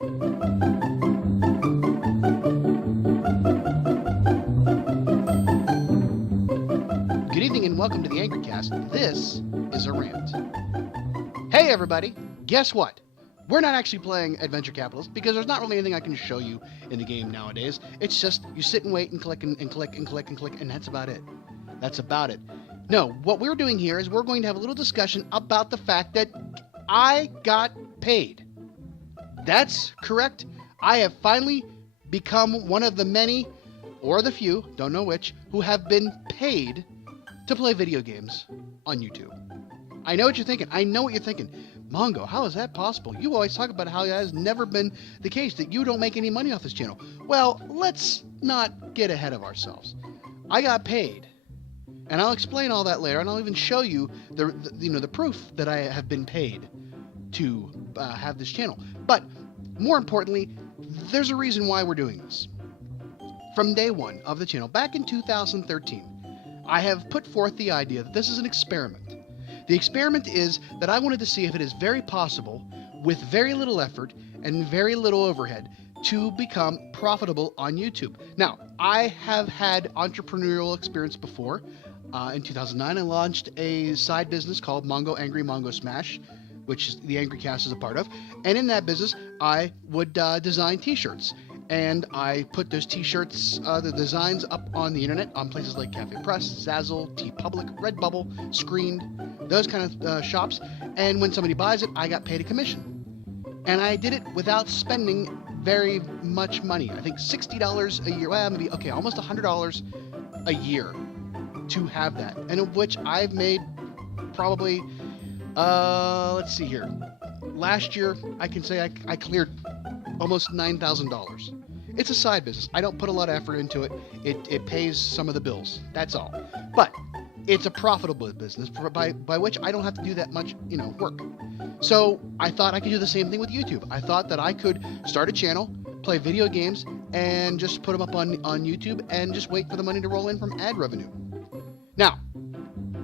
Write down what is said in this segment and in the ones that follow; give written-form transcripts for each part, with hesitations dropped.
Good evening and welcome to the Angrycast. This is a rant. Hey everybody, guess what? We're not actually playing Adventure Capitalist because there's not really anything I can show you in the game nowadays. It's just you sit and wait and click and click and click and click, and that's about it. That's about it. No, what we're doing here is we're going to have a little discussion about the fact that I got paid. That's correct. I have finally become one of the many, or the few, don't know which, who have been paid to play video games on YouTube. I know what you're thinking. I know what you're thinking. Mongo, how is that possible? You always talk about how that has never been the case, that you don't make any money off this channel. Well, let's not get ahead of ourselves. I got paid, and I'll explain all that later, and I'll even show you the proof that I have been paid to have this channel. But more importantly, there's a reason why we're doing this. From day one of the channel, back in 2013, I have put forth the idea that this is an experiment. The experiment is that I wanted to see if it is very possible, with very little effort and very little overhead, to become profitable on YouTube. Now, I have had entrepreneurial experience before. In 2009, I launched a side business called Mongo Angry Mongo Smash, which the Angrycast is a part of. And in that business, I would design t-shirts. And I put those t-shirts, the designs up on the internet on places like Cafe Press, Zazzle, TeePublic, Redbubble, Screened, those kind of shops. And when somebody buys it, I got paid a commission. And I did it without spending very much money. I think $60 a year, well, maybe, okay, almost $100 a year to have that. And of which I've made probably, let's see here. Last year, I can say I cleared almost $9,000. It's a side business. I don't put a lot of effort into it. It pays some of the bills. That's all. But it's a profitable business by which I don't have to do that much, work. So I thought I could do the same thing with YouTube. I thought that I could start a channel, play video games, and just put them up on YouTube and just wait for the money to roll in from ad revenue. Now,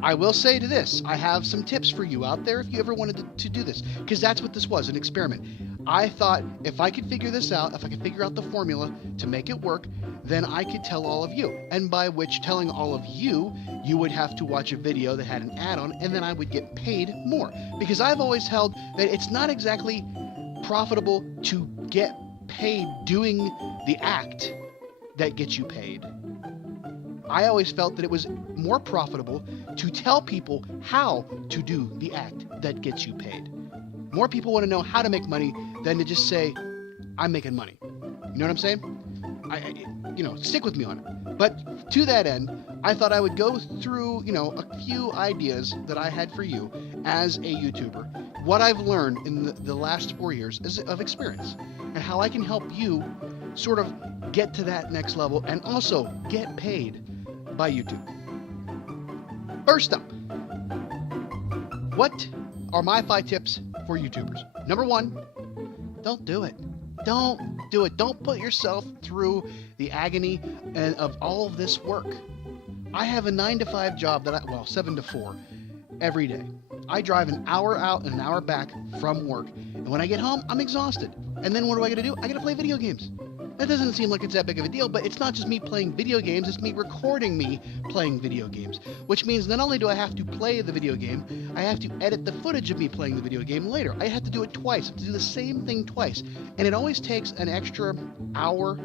I will say to this, I have some tips for you out there if you ever wanted to do this, because that's what this was, an experiment. I thought if I could figure this out, if I could figure out the formula to make it work, then I could tell all of you. And by which telling all of you, you would have to watch a video that had an add-on, and then I would get paid more. Because I've always held that it's not exactly profitable to get paid doing the act that gets you paid. I always felt that it was more profitable to tell people how to do the act that gets you paid. More people want to know how to make money than to just say, I'm making money. You know what I'm saying? Stick with me on it. But to that end, I thought I would go through, a few ideas that I had for you as a YouTuber. What I've learned in the last 4 years of experience, and how I can help you sort of get to that next level and also get paid by YouTube. First up, what are my 5 tips for YouTubers? Number 1, don't do it. Don't do it. Don't put yourself through the agony of all of this work. I have a 9-to-5 job 7 to 4 every day. I drive an hour out and an hour back from work. And when I get home, I'm exhausted. And then what do I got to do? I got to play video games. That doesn't seem like it's that big of a deal, but it's not just me playing video games, it's me recording me playing video games. Which means not only do I have to play the video game, I have to edit the footage of me playing the video game later. I have to do it twice. I have to do the same thing twice. And it always takes an extra hour,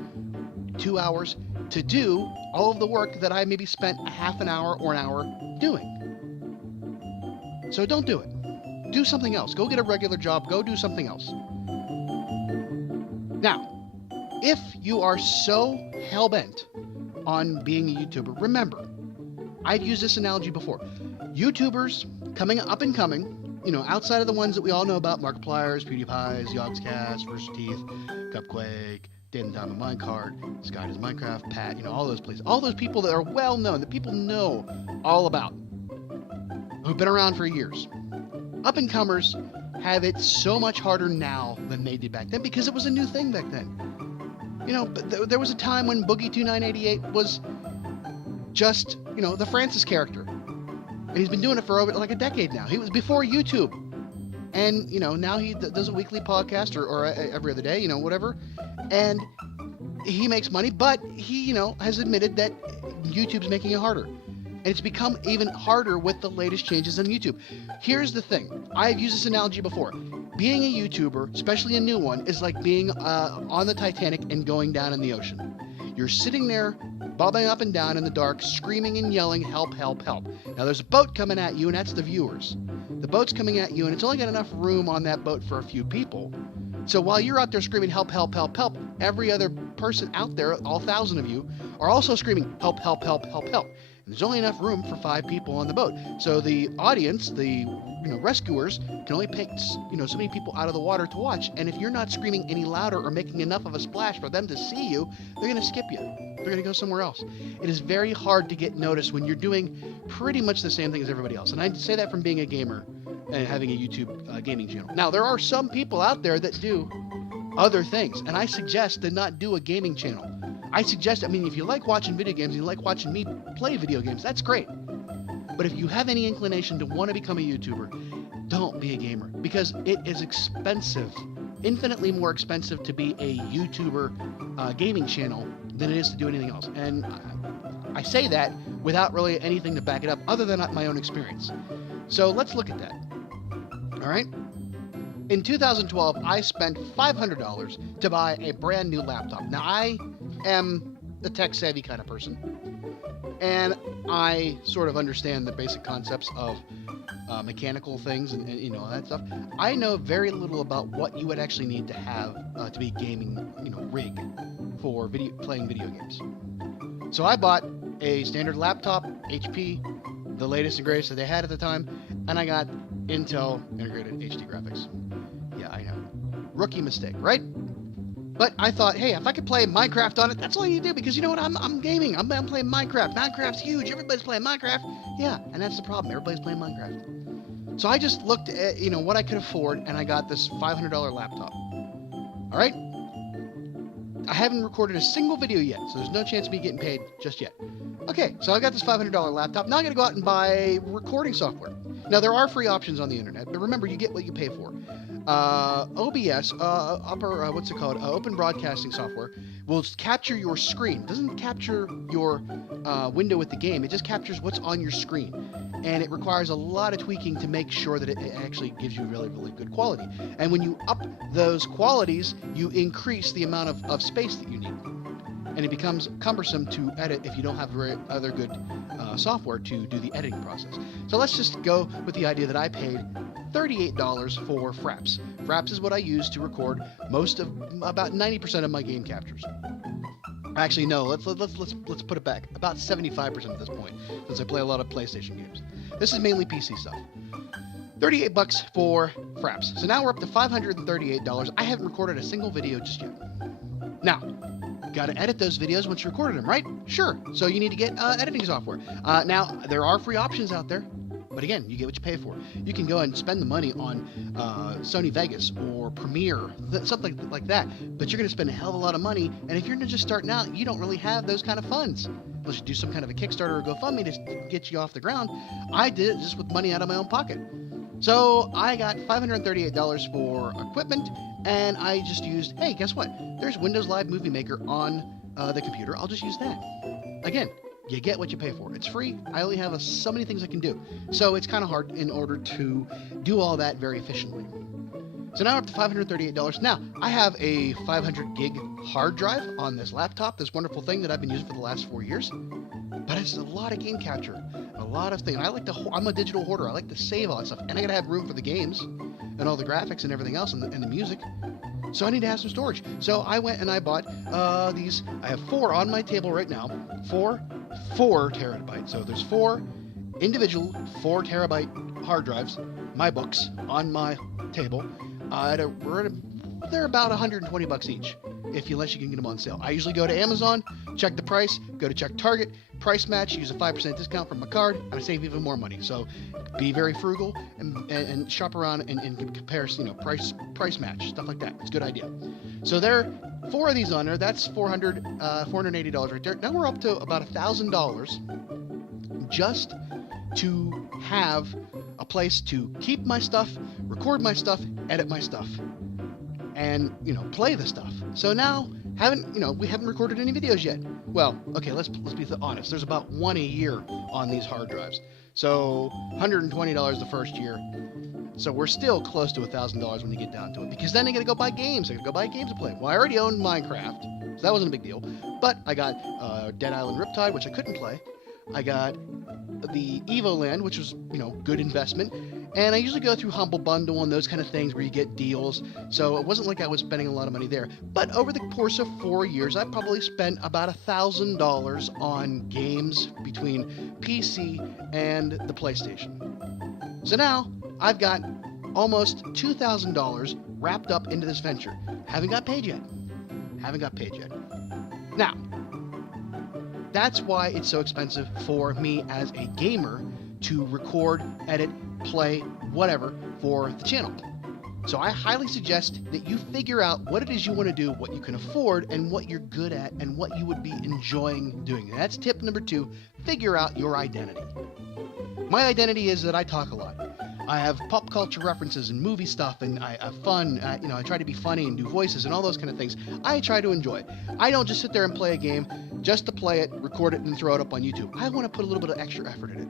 2 hours to do all of the work that I maybe spent a half an hour or an hour doing. So don't do it. Do something else. Go get a regular job. Go do something else. Now, if you are so hell-bent on being a YouTuber, remember, I've used this analogy before. YouTubers coming up and coming, outside of the ones that we all know about, Markiplier's, PewDiePie's, Yogscast, Rooster Teeth, Cupquake, Day and Time of Minecart, Sky Does Minecraft, Pat, all those places. All those people that are well-known, that people know all about, who've been around for years. Up-and-comers have it so much harder now than they did back then because it was a new thing back then. But there was a time when Boogie2988 was just, the Francis character. And he's been doing it for over like a decade now. He was before YouTube. And, now he does a weekly podcast or every other day, whatever. And he makes money, but he, has admitted that YouTube's making it harder. And it's become even harder with the latest changes on YouTube. Here's the thing. I've used this analogy before. Being a YouTuber, especially a new one, is like being on the Titanic and going down in the ocean. You're sitting there, bobbing up and down in the dark, screaming and yelling, help, help, help. Now there's a boat coming at you, and that's the viewers. The boat's coming at you, and it's only got enough room on that boat for a few people. So while you're out there screaming, help, help, help, help, every other person out there, all 1,000 of you, are also screaming, help, help, help, help, help. And there's only enough room for 5 people on the boat. So the audience, the rescuers, can only pick so many people out of the water to watch. And if you're not screaming any louder or making enough of a splash for them to see you, they're going to skip you. They're going to go somewhere else. It is very hard to get noticed when you're doing pretty much the same thing as everybody else. And I say that from being a gamer and having a YouTube gaming channel. Now, there are some people out there that do other things, and I suggest to not do a gaming channel. If you like watching video games, you like watching me play video games, that's great. But if you have any inclination to want to become a YouTuber, don't be a gamer, because it is expensive, infinitely more expensive to be a YouTuber gaming channel than it is to do anything else. And I say that without really anything to back it up other than my own experience. So let's look at that. All right. In 2012, I spent $500 to buy a brand new laptop. Now, I am a tech-savvy kind of person, and I sort of understand the basic concepts of mechanical things and all that stuff. I know very little about what you would actually need to have to be a gaming rig for playing video games. So I bought a standard laptop, HP, the latest and greatest that they had at the time, and I got Intel integrated HD graphics. Yeah, I know. Rookie mistake, right? But I thought, hey, if I could play Minecraft on it, that's all you do, because you know what? I'm gaming. I'm playing Minecraft. Minecraft's huge. Everybody's playing Minecraft. Yeah, and that's the problem. Everybody's playing Minecraft. So I just looked at, what I could afford, and I got this $500 laptop. All right? I haven't recorded a single video yet, so there's no chance of me getting paid just yet. Okay, so I got this $500 laptop. Now I got to go out and buy recording software. Now, there are free options on the internet, but remember, you get what you pay for. OBS, Open Broadcasting Software, will capture your screen. It doesn't capture your window with the game. It just captures what's on your screen. And it requires a lot of tweaking to make sure that it actually gives you really, really good quality. And when you up those qualities, you increase the amount of space that you need. And it becomes cumbersome to edit if you don't have other good software to do the editing process. So let's just go with the idea that I paid $38 for Fraps. Fraps is what I use to record about 90% of my game captures. Actually, no. Let's put it back. About 75% at this point, since I play a lot of PlayStation games. This is mainly PC stuff. $38 for Fraps. So now we're up to $538. I haven't recorded a single video just yet. Now, got to edit those videos once you recorded them, right? Sure. So you need to get editing software. Now, there are free options out there. But again, you get what you pay for. You can go and spend the money on Sony Vegas or Premiere, something like that. But you're going to spend a hell of a lot of money. And if you're just starting out, you don't really have those kind of funds. Unless you do some kind of a Kickstarter or GoFundMe to get you off the ground. I did it just with money out of my own pocket. So I got $538 for equipment. And I just used, hey, guess what? There's Windows Live Movie Maker on the computer. I'll just use that. Again, you get what you pay for. It's free. I only have so many things I can do. So it's kind of hard in order to do all that very efficiently. So now we're up to $538. Now, I have a 500 gig hard drive on this laptop, this wonderful thing that I've been using for the last 4 years. But it's a lot of game capture, a lot of things. I'm a digital hoarder. I like to save all that stuff. And I got to have room for the games and all the graphics and everything else and the music. So I need to have some storage. So I went and I bought these. I have 4 on my table right now. 4 terabytes. So there's 4 individual 4 terabyte hard drives, my books, on my table. They're about $120 each, unless you can get them on sale. I usually go to Amazon, check the price, go to check Target, price match, use a 5% discount from my card, and I save even more money. So be very frugal and shop around and compare, price match, stuff like that. It's a good idea. So there are 4 of these on there. That's $480 right there. Now we're up to about $1,000 just to have a place to keep my stuff, record my stuff, edit my stuff, and, play the stuff. So now, we haven't recorded any videos yet. Well, okay, let's be honest. There's about one a year on these hard drives. So $120 the first year. So we're still close to $1,000 when you get down to it. Because then I got to go buy games. I got to go buy games to play. Well, I already owned Minecraft, so that wasn't a big deal. But I got Dead Island Riptide, which I couldn't play. I got the Evoland, which was, good investment. And I usually go through Humble Bundle and those kind of things where you get deals. So it wasn't like I was spending a lot of money there. But over the course of 4 years, I probably spent about $1,000 on games between PC and the PlayStation. So now I've got almost $2,000 wrapped up into this venture. Haven't got paid yet. Now, that's why it's so expensive for me as a gamer to record, edit, play, whatever, for the channel. So I highly suggest that you figure out what it is you want to do, what you can afford, and what you're good at, and what you would be enjoying doing. And that's tip number 2, figure out your identity. My identity is that I talk a lot. I have pop culture references and movie stuff, and I have fun. I try to be funny and do voices and all those kind of things. I try to enjoy it. I don't just sit there and play a game just to play it, record it, and throw it up on YouTube. I want to put a little bit of extra effort in it.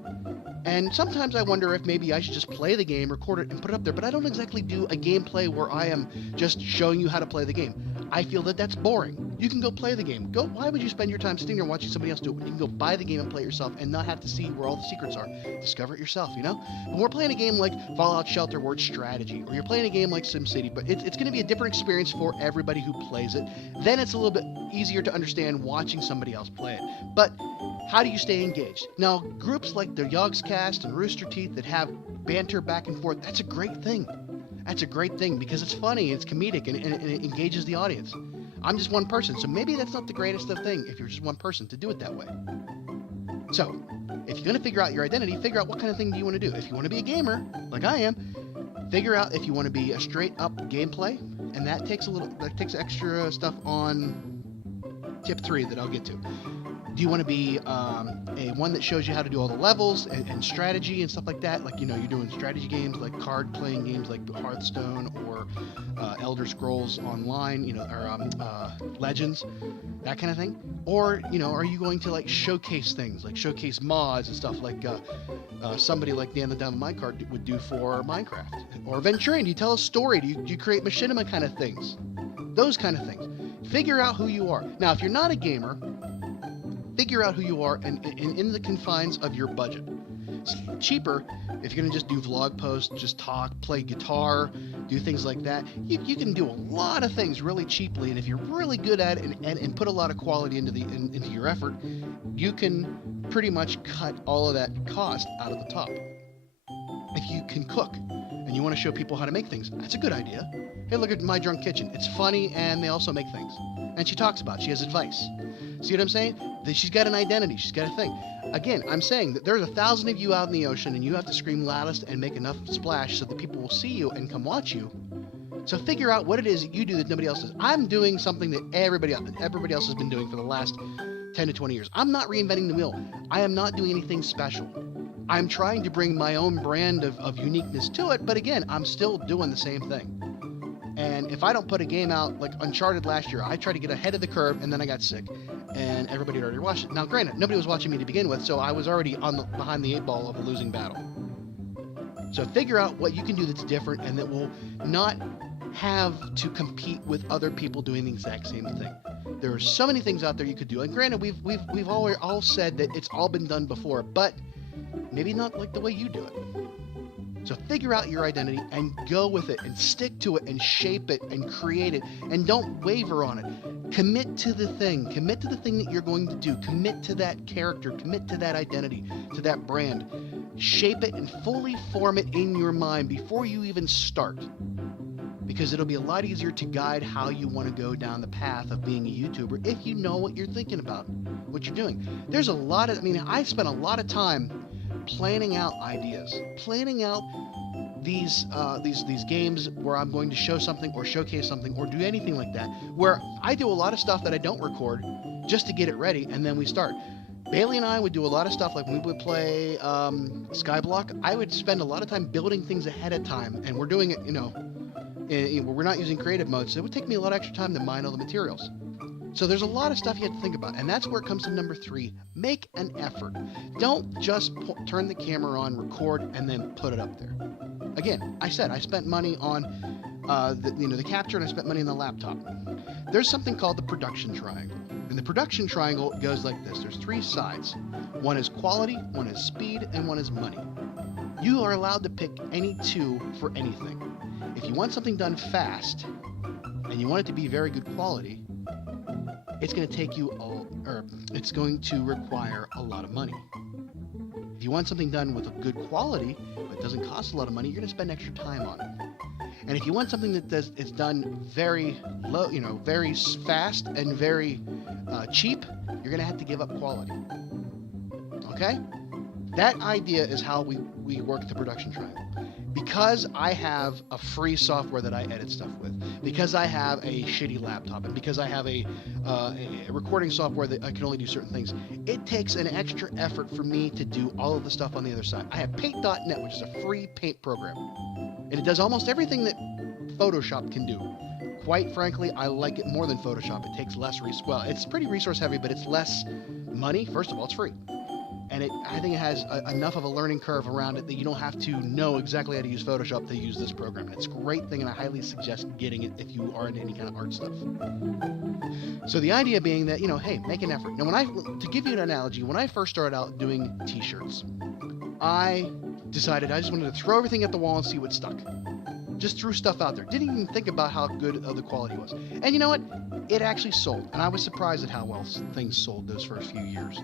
And sometimes I wonder if maybe I should just play the game, record it, and put it up there. But I don't exactly do a gameplay where I am just showing you how to play the game. I feel that that's boring. You can go play the game. Why would you spend your time sitting there watching somebody else do it when you can go buy the game and play it yourself and not have to see where all the secrets are? Discover it yourself, When we're playing a game like Fallout Shelter where it's strategy, or you're playing a game like SimCity, but it's going to be a different experience for everybody who plays it. Then it's a little bit easier to understand watching somebody else play it. But how do you stay engaged? Now, groups like the Yogscast and Rooster Teeth that have banter back and forth, that's a great thing. That's a great thing because it's funny, it's comedic, and it engages the audience. I'm just one person, so maybe that's not the greatest of thing if you're just one person to do it that way. So, if you're going to figure out your identity, figure out what kind of thing do you want to do. If you want to be a gamer, like I am, figure out if you want to be a straight-up gameplay, and that takes extra stuff on tip 3 that I'll get to. Do you want to be a one that shows you how to do all the levels and strategy and stuff like that? Like, you're doing strategy games like card-playing games like Hearthstone or Elder Scrolls Online, or Legends, that kind of thing? Or, are you going to, showcase things, like showcase mods and stuff like somebody like Dan the Devil My Card would do for Minecraft? Or Venturing, do you tell a story? Do you create machinima kind of things? Those kind of things. Figure out who you are. Now, if you're not a gamer, figure out who you are and in the confines of your budget. It's cheaper if you're going to just do vlog posts, just talk, play guitar, do things like that. You can do a lot of things really cheaply, and if you're really good at it and put a lot of quality into your effort, you can pretty much cut all of that cost out of the top. If you can cook and you want to show people how to make things, that's a good idea. Hey, look at My Drunk Kitchen. It's funny, and they also make things. And she talks about it. She has advice. See what I'm saying? She's got an identity. She's got a thing. Again, I'm saying that there's 1,000 of you out in the ocean, and you have to scream loudest and make enough splash so that people will see you and come watch you. So figure out what it is that you do that nobody else does. I'm doing something that everybody else has been doing for the last 10 to 20 years. I'm not reinventing the wheel. I am not doing anything special. I'm trying to bring my own brand of uniqueness to it, but again, I'm still doing the same thing. And if I don't put a game out like Uncharted last year, I tried to get ahead of the curve, and then I got sick, and everybody had already watched it. Now, granted, nobody was watching me to begin with, so I was already behind the 8 ball of a losing battle. So figure out what you can do that's different and that will not have to compete with other people doing the exact same thing. There are so many things out there you could do, and granted, we've all said that it's all been done before, but maybe not like the way you do it. So figure out your identity and go with it and stick to it and shape it and create it, and don't waver on it. Commit to the thing. Commit to the thing that you're going to do. Commit to that character. Commit to that identity, to that brand. Shape it and fully form it in your mind before you even start, because it'll be a lot easier to guide how you want to go down the path of being a YouTuber if you know what you're thinking about, what you're doing. There's a lot of, I spent a lot of time planning out ideas, planning out these games where I'm going to show something or showcase something or do anything like that, where I do a lot of stuff that I don't record just to get it ready, and then we start. Bailey and I would do a lot of stuff, like when we would play Skyblock. I would spend a lot of time building things ahead of time, and we're doing it, we're not using creative mode, so it would take me a lot of extra time to mine all the materials. So there's a lot of stuff you have to think about, and that's where it comes to number 3. Make an effort. Don't just turn the camera on, record, and then put it up there. Again, I said I spent money on the capture, and I spent money on the laptop. There's something called the production triangle, and the production triangle goes like this. There's 3 sides. One is quality, one is speed, and one is money. You are allowed to pick any 2 for anything. If you want something done fast, and you want it to be very good quality, it's going to take you, it's going to require a lot of money. If you want something done with a good quality, but doesn't cost a lot of money, you're going to spend extra time on it. And if you want something that is done very low, very fast and very cheap, you're going to have to give up quality. Okay? That idea is how we work the production triangle. Because I have a free software that I edit stuff with, because I have a shitty laptop, and because I have a recording software that I can only do certain things, it takes an extra effort for me to do all of the stuff on the other side. I have Paint.net, which is a free paint program, and it does almost everything that Photoshop can do. Quite frankly, I like it more than Photoshop. It takes less well, it's pretty resource heavy, but it's less money. First of all, it's free. And I think it has enough of a learning curve around it that you don't have to know exactly how to use Photoshop to use this program. And it's a great thing, and I highly suggest getting it if you are into any kind of art stuff. So the idea being that, hey, make an effort. Now, to give you an analogy, when I first started out doing t-shirts, I decided I just wanted to throw everything at the wall and see what stuck. Just threw stuff out there. Didn't even think about how good the quality was. And you know what? It actually sold. And I was surprised at how well things sold those first few years.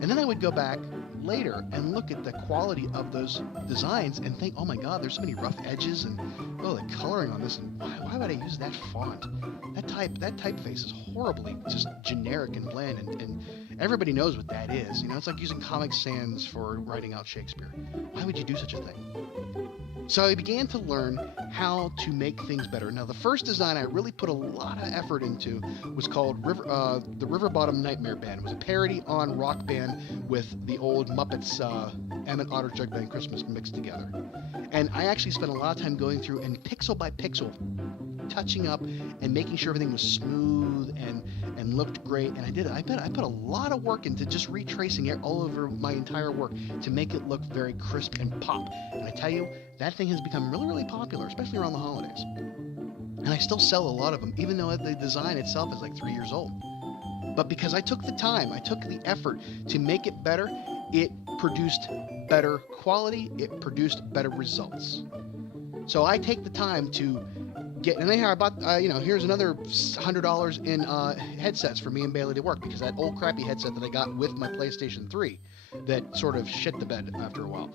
And then I would go back later and look at the quality of those designs and think, oh my God, there's so many rough edges, and the coloring on this, and why would I use that font? That typeface is horribly just generic and bland, and everybody knows what that is. It's like using Comic Sans for writing out Shakespeare. Why would you do such a thing? So I began to learn how to make things better. Now, the first design I really put a lot of effort into was called the Riverbottom Nightmare Band. It was a parody on Rock Band with the old Muppets Emmett Otter Jug Band Christmas mixed together. And I actually spent a lot of time going through and pixel by pixel touching up and making sure everything was smooth and looked great. And I did it. I put a lot of work into just retracing it all over my entire work to make it look very crisp and pop. And I tell you, that thing has become really, really popular, especially around the holidays. And I still sell a lot of them, even though the design itself is like 3 years old. But because I took the time, I took the effort to make it better, it produced better quality, it produced better results. So I take the time to and then here I bought, here's another $100 in headsets for me and Bailey to work, because that old crappy headset that I got with my PlayStation 3 that sort of shit the bed after a while.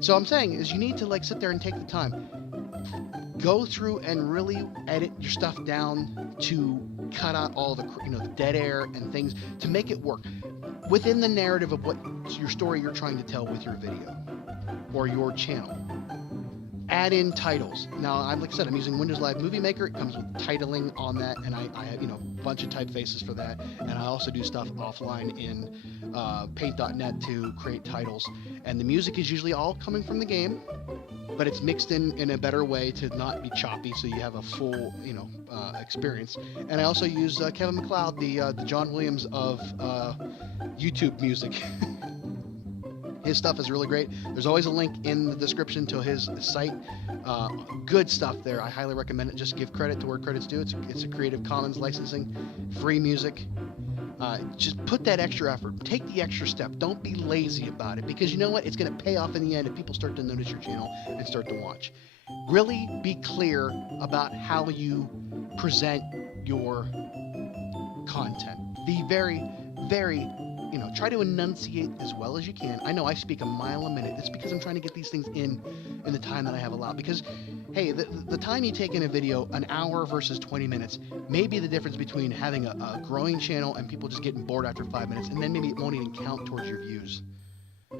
So I'm saying is you need to sit there and take the time. Go through and really edit your stuff down to cut out all the dead air and things to make it work within the narrative of what your story you're trying to tell with your video or your channel. Add in titles. Now, like I said, I'm using Windows Live Movie Maker. It comes with titling on that, and I have a bunch of typefaces for that. And I also do stuff offline in Paint.net to create titles. And the music is usually all coming from the game, but it's mixed in a better way to not be choppy, so you have a full experience. And I also use Kevin MacLeod, the John Williams of YouTube music. His stuff is really great. There's always a link in the description to his site. Good stuff there. I highly recommend it. Just give credit to where credit's due. It's a Creative Commons licensing, free music. Just put that extra effort. Take the extra step. Don't be lazy about it, because you know what? It's going to pay off in the end if people start to notice your channel and start to watch. Really be clear about how you present your content. Be very, very try to enunciate as well as you can. I know I speak a mile a minute. It's because I'm trying to get these things in the time that I have allowed. Because, hey, the time you take in a video, an hour versus 20 minutes, may be the difference between having a growing channel and people just getting bored after 5 minutes, and then maybe it won't even count towards your views.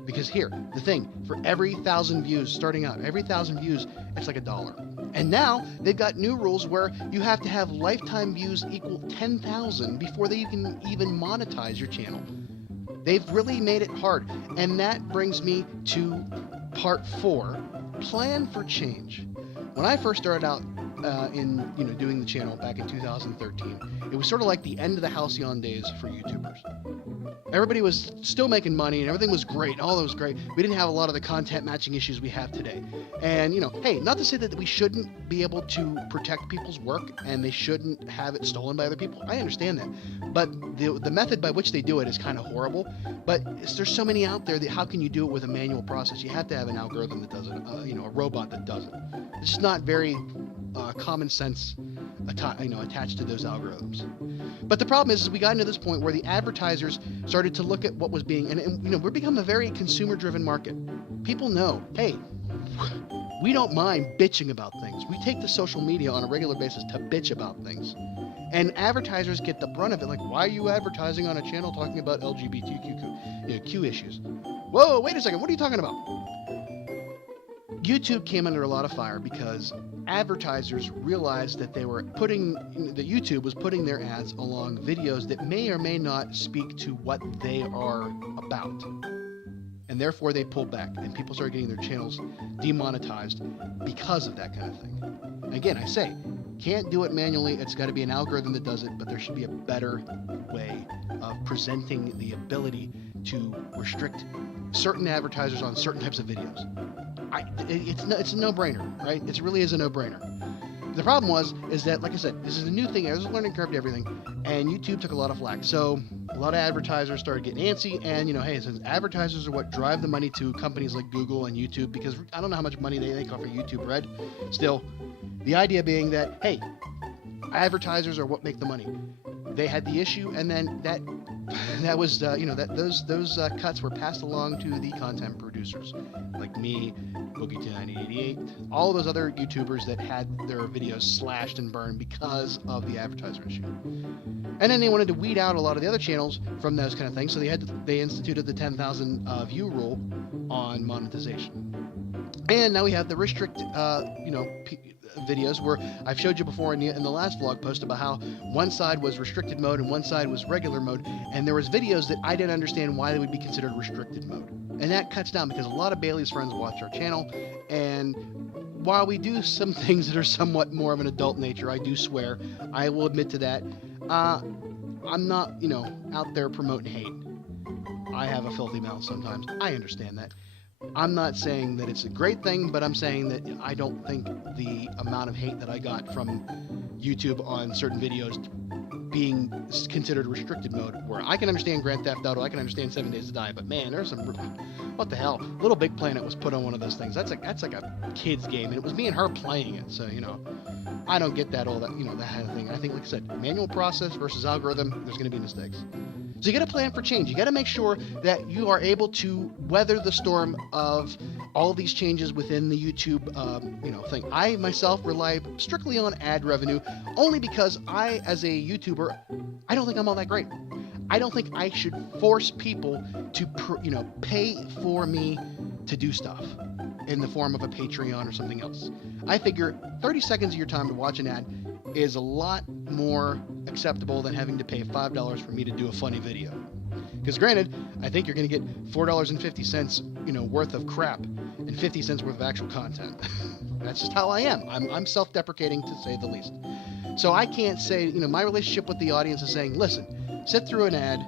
Because here, the thing, for every 1,000 views, starting out, every 1,000 views, it's like $1. And now they've got new rules where you have to have lifetime views equal 10,000 before you can even monetize your channel. They've really made it hard. And that brings me to part 4, plan for change. When I first started out in doing the channel back in 2013, it was sort of like the end of the halcyon days for YouTubers. Everybody was still making money and everything was great. All that was great. We didn't have a lot of the content matching issues we have today. And, hey, not to say that we shouldn't be able to protect people's work and they shouldn't have it stolen by other people. I understand that. But the method by which they do it is kind of horrible. But there's so many out there that how can you do it with a manual process? You have to have an algorithm that does it, a robot that does it. It's just not very common sense attached to those algorithms. But the problem is we got into this point where the advertisers started to look at what was being, and we're becoming a very consumer-driven market. People know, hey, we don't mind bitching about things. We take to social media on a regular basis to bitch about things. And advertisers get the brunt of it. Like, why are you advertising on a channel talking about LGBTQ issues? Whoa, wait a second. What are you talking about? YouTube came under a lot of fire because advertisers realized that that YouTube was putting their ads along videos that may or may not speak to what they are about. And therefore they pulled back and people started getting their channels demonetized because of that kind of thing. Again, I say, can't do it manually. It's got to be an algorithm that does it, but there should be a better way of presenting the ability to restrict certain advertisers on certain types of videos. It's a no-brainer, right? It really is a no-brainer. The problem is that, like I said, this is a new thing. There's a learning curve to everything, and YouTube took a lot of flack. So a lot of advertisers started getting antsy, and hey, since advertisers are what drive the money to companies like Google and YouTube, because I don't know how much money they make off of YouTube Red. Still, the idea being that, hey, advertisers are what make the money. They had the issue, and then that was those cuts were passed along to the content producers like me, Boogie1088, all those other YouTubers that had their videos slashed and burned because of the advertiser issue. And then they wanted to weed out a lot of the other channels from those kind of things, so they instituted the 10,000 view rule on monetization. And now we have the restrict videos where I've showed you before in the last vlog post about how one side was restricted mode and one side was regular mode, and there was videos that I didn't understand why they would be considered restricted mode. And that cuts down because a lot of Bailey's friends watch our channel, and while we do some things that are somewhat more of an adult nature, I do swear, I will admit to that, I'm not, out there promoting hate. I have a filthy mouth sometimes. I understand that. I'm not saying that it's a great thing, but I'm saying that I don't think the amount of hate that I got from YouTube on certain videos being considered restricted mode, where I can understand Grand Theft Auto, I can understand 7 Days to Die, but man, there's some, what the hell? Little Big Planet was put on one of those things. That's like a kid's game, and it was me and her playing it, so, I don't get that, all that, that kind of thing. I think, like I said, manual process versus algorithm, there's going to be mistakes. So you got to plan for change. You got to make sure that you are able to weather the storm of all these changes within the YouTube, thing. I myself rely strictly on ad revenue, only because I, as a YouTuber, I don't think I'm all that great. I don't think I should force people to, pay for me to do stuff in the form of a Patreon or something else. I figure 30 seconds of your time to watch an ad is a lot more acceptable than having to pay $5 for me to do a funny video. Because granted, I think you're going to get $4.50, worth of crap and 50 cents worth of actual content. That's just how I am. I'm self-deprecating, to say the least. So I can't say, my relationship with the audience is saying, listen, sit through an ad,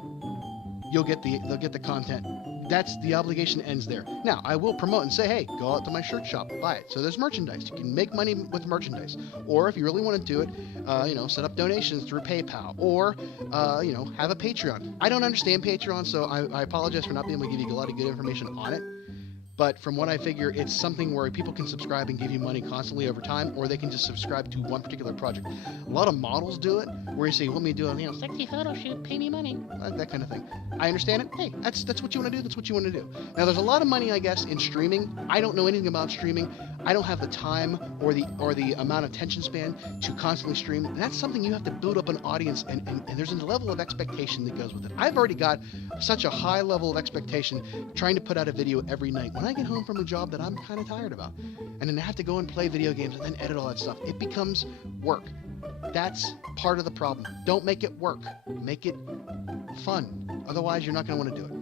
they'll get the content. That's the obligation ends there. Now, I will promote and say, hey, go out to my shirt shop, buy it. So there's merchandise. You can make money with merchandise. Or if you really want to do it, set up donations through PayPal. Or, have a Patreon. I don't understand Patreon, so I apologize for not being able to give you a lot of good information on it. But from what I figure, it's something where people can subscribe and give you money constantly over time, or they can just subscribe to one particular project. A lot of models do it, where you say, you want me to do a sexy photo shoot, pay me money, that kind of thing. I understand it. Hey, that's what you want to do. That's what you want to do. Now, there's a lot of money, I guess, in streaming. I don't know anything about streaming. I don't have the time or the amount of attention span to constantly stream. And that's something you have to build up an audience, and there's a level of expectation that goes with it. I've already got such a high level of expectation trying to put out a video every night. When I get home from a job that I'm kind of tired about, and then I have to go and play video games and then edit all that stuff, it becomes work. That's part of the problem. Don't make it work. Make it fun. Otherwise, you're not going to want to do it.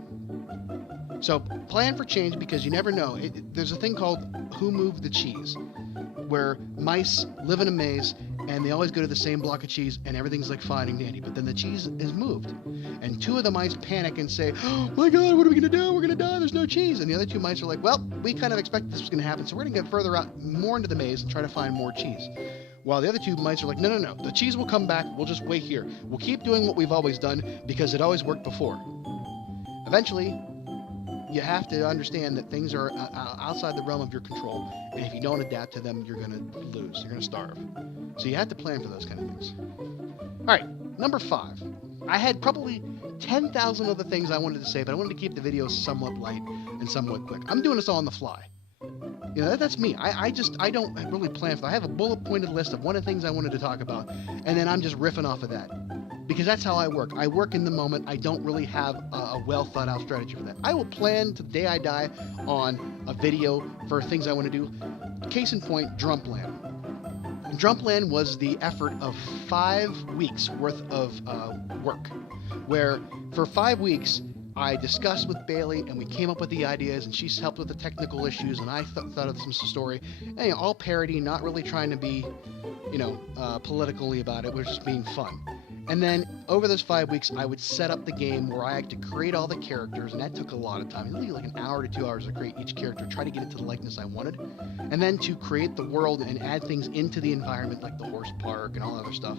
So plan for change, because you never know. There's a thing called Who Moved the Cheese, where mice live in a maze and they always go to the same block of cheese and everything's like fine and dandy. But then the cheese is moved. And two of the mice panic and say, "Oh my God, what are we going to do? We're going to die. There's no cheese." And the other two mice are like, "Well, we kind of expected this was going to happen, so we're going to get further out, more into the maze and try to find more cheese." While the other two mice are like, "No, no, no. The cheese will come back. We'll just wait here. We'll keep doing what we've always done because it always worked before." Eventually, you have to understand that things are outside the realm of your control, and if you don't adapt to them, you're going to lose. You're going to starve. So you have to plan for those kind of things. All right, number 5. I had probably 10,000 other things I wanted to say, but I wanted to keep the video somewhat light and somewhat quick. I'm doing this all on the fly. You know, that's me. I don't really plan for that. I have a bullet-pointed list of one of the things I wanted to talk about, and then I'm just riffing off of that. Because that's how I work. I work in the moment. I don't really have a well-thought-out strategy for that. I will plan to the day I die on a video for things I want to do. Case in point, Drumpland. Drumpland was the effort of 5 weeks worth of work, where for 5 weeks I discussed with Bailey and we came up with the ideas, and she's helped with the technical issues, and I thought of some story. And, you know, all parody, not really trying to be, politically about it. We're just being fun. And then over those 5 weeks, I would set up the game where I had to create all the characters, and that took a lot of time. It took like an hour to 2 hours to create each character, try to get it to the likeness I wanted, and then to create the world and add things into the environment like the horse park and all that other stuff,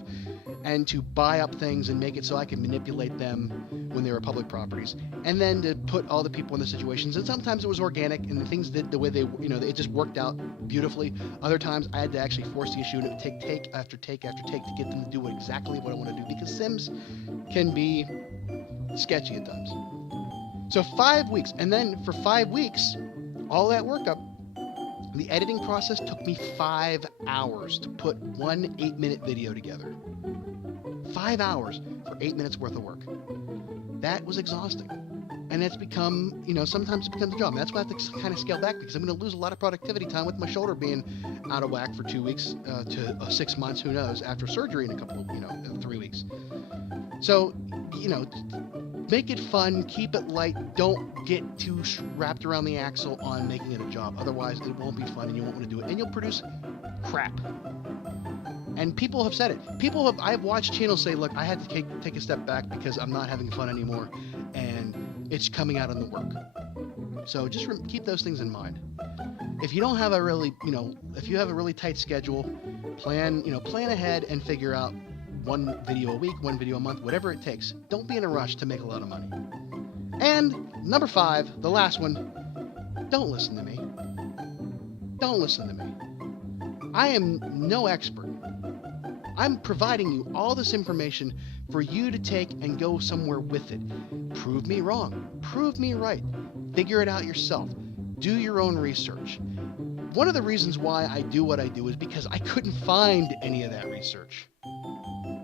and to buy up things and make it so I could manipulate them when they were public properties, and then to put all the people in the situations. And sometimes it was organic, and the things did the way they, it just worked out beautifully. Other times I had to actually force the issue, and it would take after take after take to get them to do exactly what I want to do, because Sims can be sketchy at times. So 5 weeks, and then for 5 weeks, all that work up, the editing process took me 5 hours to put one 8-minute video together. 5 hours for 8 minutes worth of work. That was exhausting. And it's become, sometimes it becomes a job. And that's why I have to kind of scale back, because I'm going to lose a lot of productivity time with my shoulder being out of whack for 2 weeks to 6 months, who knows, after surgery in a couple of, 3 weeks. So, make it fun, keep it light, don't get too wrapped around the axle on making it a job. Otherwise, it won't be fun and you won't want to do it. And you'll produce crap. And people have said it. I've watched channels say, "Look, I had to take a step back because I'm not having fun anymore, and it's coming out in the work." So just keep those things in mind. If you don't have a really, if you have a really tight schedule, plan ahead and figure out one video a week, one video a month, whatever it takes. Don't be in a rush to make a lot of money. And number 5, the last one, don't listen to me. Don't listen to me. I am no expert. I'm providing you all this information for you to take and go somewhere with it. Prove me wrong. Prove me right. Figure it out yourself. Do your own research. One of the reasons why I do what I do is because I couldn't find any of that research.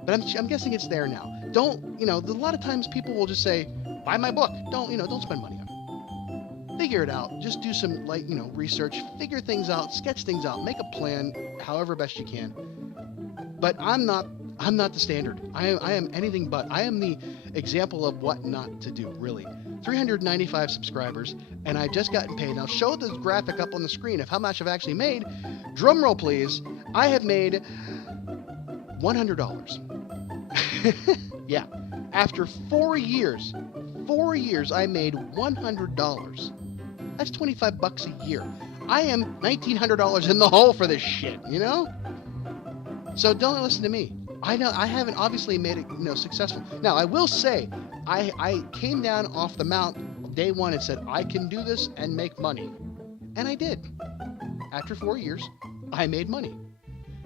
But I'm guessing it's there now. Don't, a lot of times people will just say, "Buy my book." Don't spend money on it. Figure it out. Just do some research, figure things out, sketch things out, make a plan however best you can. But I'm not the standard. I am anything but. I am the example of what not to do, really. 395 subscribers, and I've just gotten paid. Now show the graphic up on the screen of how much I've actually made. Drum roll, please. I have made $100. Yeah. After 4 years, I made $100. That's $25 a year. I am $1,900 in the hole for this shit, So don't listen to me. I know I haven't obviously made it, successful. Now I will say, I came down off the mount day one and said I can do this and make money, and I did. After 4 years, I made money.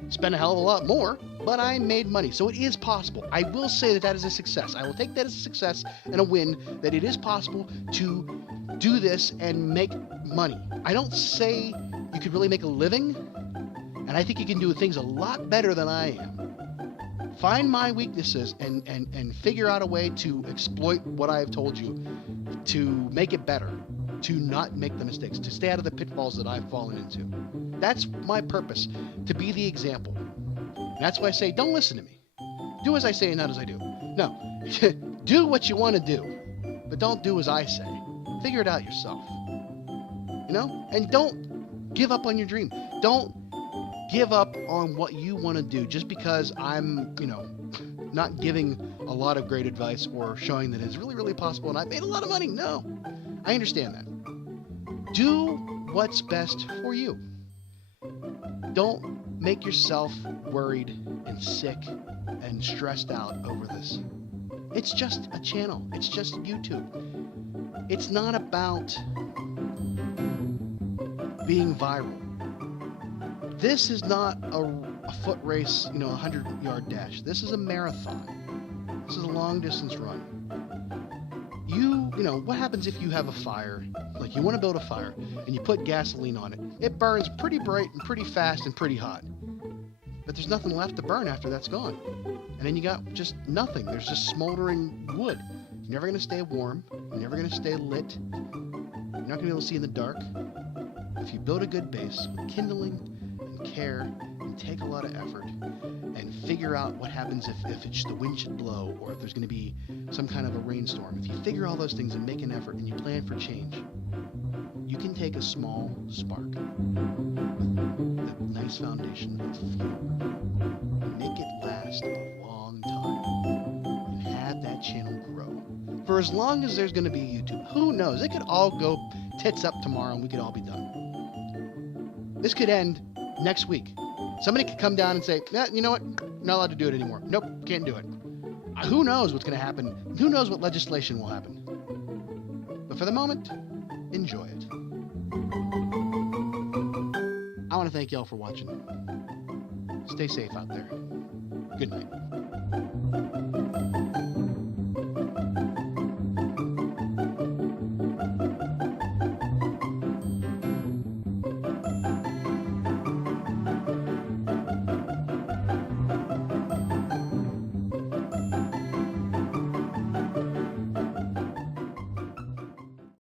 Spent a hell of a lot more, but I made money. So it is possible. I will say that is a success. I will take that as a success and a win, that it is possible to do this and make money. I don't say you could really make a living, and I think you can do things a lot better than I am. Find my weaknesses and figure out a way to exploit what I have told you to make it better, to not make the mistakes, to stay out of the pitfalls that I've fallen into. That's my purpose, to be the example. That's why I say, don't listen to me. Do as I say and not as I do. No, do what you want to do, but don't do as I say. Figure it out yourself. You know? And don't give up on your dream. Don't give up on what you want to do just because I'm, not giving a lot of great advice or showing that it's really, really possible and I've made a lot of money. No, I understand that. Do what's best for you. Don't make yourself worried and sick and stressed out over this. It's just a channel. It's just YouTube. It's not about being viral. This is not a foot race, a 100-yard dash. This is a marathon. This is a long distance run. What happens if you have a fire? Like you want to build a fire and you put gasoline on it. It burns pretty bright and pretty fast and pretty hot. But there's nothing left to burn after that's gone. And then you got just nothing. There's just smoldering wood. You're never going to stay warm. You're never going to stay lit. You're not going to be able to see in the dark. If you build a good base with kindling and care and take a lot of effort and figure out what happens if the wind should blow or if there's going to be some kind of a rainstorm, if you figure all those things and make an effort and you plan for change, you can take a small spark with a nice foundation of fuel and make it last a long time and have that channel grow. For as long as there's going to be YouTube, who knows? It could all go tits up tomorrow and we could all be done. This could end next week. Somebody could come down and say, you know what? Not allowed to do it anymore. Nope, can't do it. Who knows what's going to happen? Who knows what legislation will happen? But for the moment, enjoy it. I want to thank y'all for watching. Stay safe out there. Good night.